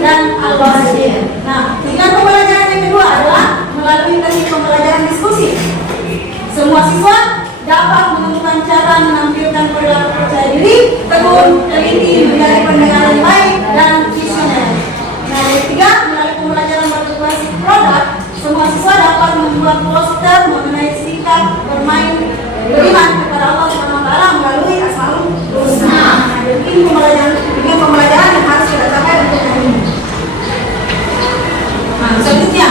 dan al-wasir. Nah, tingkat pembelajaran yang kedua adalah melalui teknik pembelajaran diskusi. Semua siswa dapat menemukan cara menampilkan perilaku percaya diri, tekun, teliti, menjadi pendengar yang baik, dan visioner. Nah, yang ketiga, melalui pembelajaran berbasis produk, semua siswa dapat membuat poster mengenai sikap beriman kepada Allah SWT melalui Asmaul Husna. Nah, ini pembelajaran yang harus kita capai untuk hari ini. Nah, selanjutnya,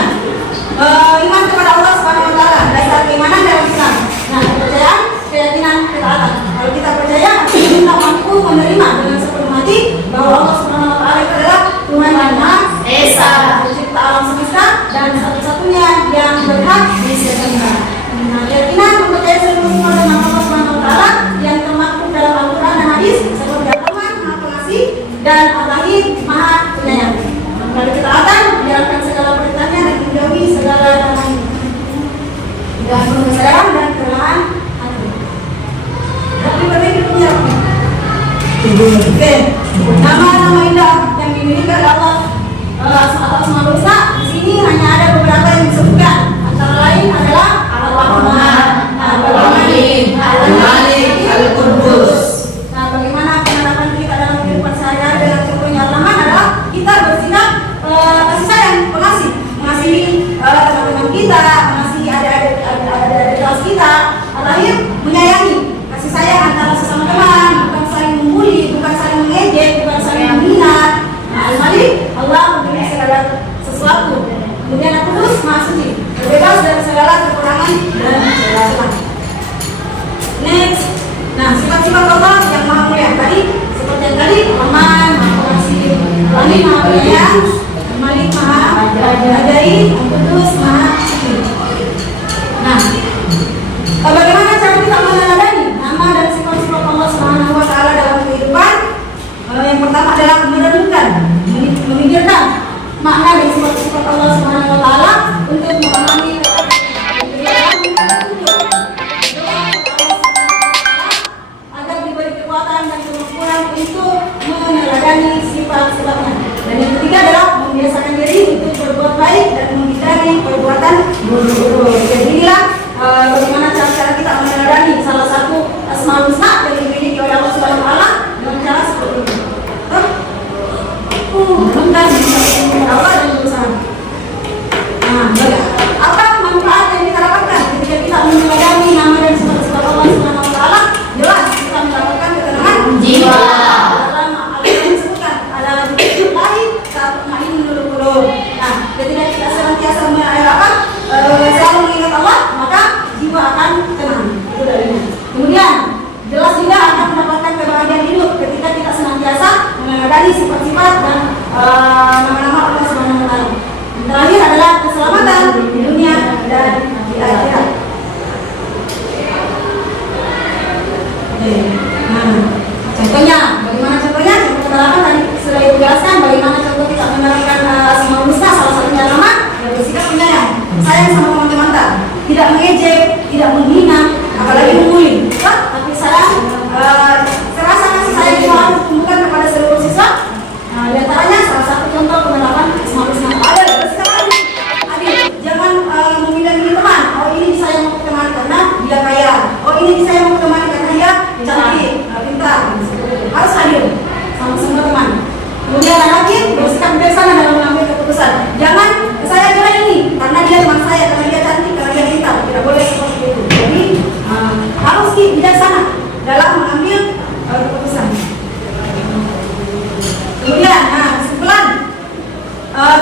iman kepada Allah SWT, dasar keimanan dalam Islam. Nah, kepercayaan, keyakinan, ketaatan. Kalau kita percaya, kita mampu menerima dengan sepenuh hati bahwa Allah SWT itu adalah Tuhan yang Maha Esa, pencipta alam semesta dan satu-satunya yang berhak disembah. Nah, keyakinan mempercayai seluruh sifat tentang Allah SWT yang termaktub dalam Al-Quran dan Hadis seperti Al-Rahman, Maha Pengasih, dan Al-Rahim, Maha Penyayang. Lalu ketaatan, menjalankan segala perintahnya dan menjauhi segala larangannya. Dan penuh kesadaran dan kerelaan hati. Tapi berbeda punya. Oke, nama-nama indah yang dimiliki oleh Allah Asmaul Husna di sini hanya ada beberapa yang disebutkan. Antara lain adalah Ar-Rahman, Ar-Rahim, Al-Malik, Al-Quddus. Nah, bagaimana penerapan kita dalam kehidupan sehari-hari dengan contohnya Ar-Rahman adalah kita bersikap kasih sayang, pengasih, mengasihi teman-teman kita, mengasihi adik-adik kelas kita. Ar-Rahim, menyayangi, kasih sayang antara sesama teman, bukan saling membuli, bukan saling mengejek, bukan saling menghina. Nah, Al-Malik, Allah memberi segala sesuatu. Kemudian Al-Quddus, Maha Suci, terbebas dari segala kekurangan dan segala salah. Next, nah sifat-sifat Allah yang Maha Mulia tadi seperti yang tadi, Rahman, Maha Pengasih, Al-Rahim, Maha Penyayang, Al-Malik, Maha Ajaib, Al-Quddus, Maha Suci. Nah, bagaimana cara kita meneladani nama dan sifat-sifat Allah Subhanahu wa Ta'ala dalam kehidupan? Yang pertama adalah merenungkan, memikirkan makna dan sifat-sifat Allah Subhanahu wa Ta'ala untuk memahami agar diberi kekuatan dan kemampuan untuk meneladani sifat-sifatnya. Dan yang ketiga adalah membiasakan diri untuk berbuat baik dan menghindari perbuatan buruk. Jadi inilah bagaimana cara-cara kita meneladani salah satu Asmaul Husna yang dimiliki oleh Allah Subhanahu wa Ta'ala dengan cara seperti ini. Allah dan berusaha. Nah, apa manfaat yang kita dapatkan ketika kita meneladani nama dan sifat-sifat Allah Subhanahu wa Ta'ala? Jelas kita mendapatkan ketenangan jiwa. Dalam Al-Quran disebutkan ada Bismillahi tatma'innul qulub. Nah, ketika kita senantiasa selalu mengingat Allah, maka jiwa akan tenang. Itu dalilnya. Kemudian jelas juga akan mendapatkan kebahagiaan hidup ketika kita senantiasa meneladani sifat-sifat dan nama-nama Allah Subhanahu wa Ta'ala. Yang terakhir adalah keselamatan di dunia dan di akhirat. Nah, contohnya, bagaimana contohnya? Contoh tadi sudah dijelaskan bagaimana contoh kita menerapkan Asmaul Husna, salah satunya nama bersikap penyayang, sayang sama teman-teman, tidak mengejek, tidak menghina, apalagi membuli. Tapi sayang, serasa kasih sayang yang harus ditumbuhkan kepada seluruh siswa. Nah, di antaranya salah satu contoh penerapan Asmaul Husna. Ada bersikap adil, jangan memilih teman. Oh, ini disayang untuk teman karena dia kaya. Oh, ini disayang untuk teman karena dia cantik, pintar. Harus adil sama semua teman. Kemudian lagi bersikap bijaksana dalam mengambil keputusan. Jangan saya kira ini karena dia teman saya, karena dia cantik, karena dia pintar. Tidak boleh seperti itu. Jadi harus bijaksana dalam mengambil keputusan. Kemudian,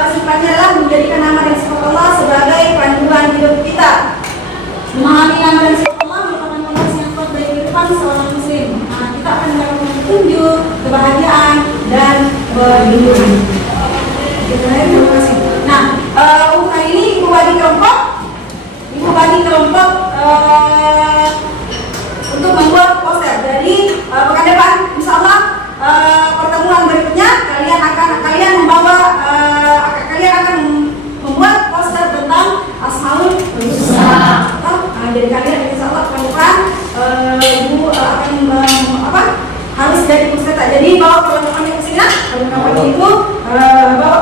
kesimpulannya adalah menjadikan nama dan sifat Allah sebagai panduan hidup kita. Memahami nama dan sifat Allah merupakan fondasi yang kuat bagi kehidupan seorang muslim. Nah, kita akan mendapatkan petunjuk, kebahagiaan, dan perlindungan. Terima kasih. Nah, untuk hari ini ibu bagi kelompok untuk membuat poster. Jadi pekan depan, insya Allah pertemuan berikutnya kalian akan membuat poster tentang Asmaul Husna. Jadi kalian insya Allah pekan depan ibu akan harus jadi peserta. Jadi bawa perlengkapannya ke sini. Perlengkapannya itu bawa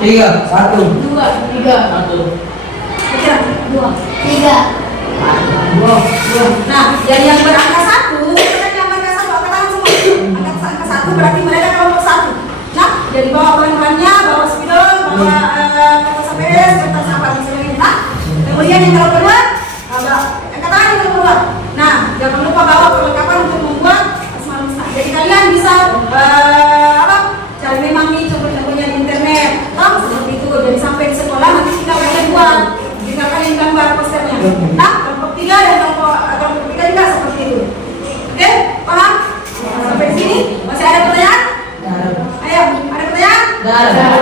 Tiga. Satu. Kira 2. Nah, dari yang berangka 1, yang berangka 1 angkat tangan semua. Angkat 1 berarti mereka kelompok 1. Nah, jadi bawa bahan-bahannya, bawa spidol, bawa kertas APS, kertas apa misalnya ini. Nah, kemudian yang kalau kedua, angkat tangan yang kedua. Nah, jangan lupa bawa perlengkapan untuk membuat asmaul husna. Jadi kalian bisa cari memang nih contoh-contohnya di internet, seperti itu. Jadi sampai di sekolah nanti kita kalian buat, tinggal kalian gambar posternya. Nah, kelompok 3 dan kelompok 3 juga seperti itu. Oke, paham? Sampai di sini masih ada pertanyaan? Ayo, ada pertanyaan?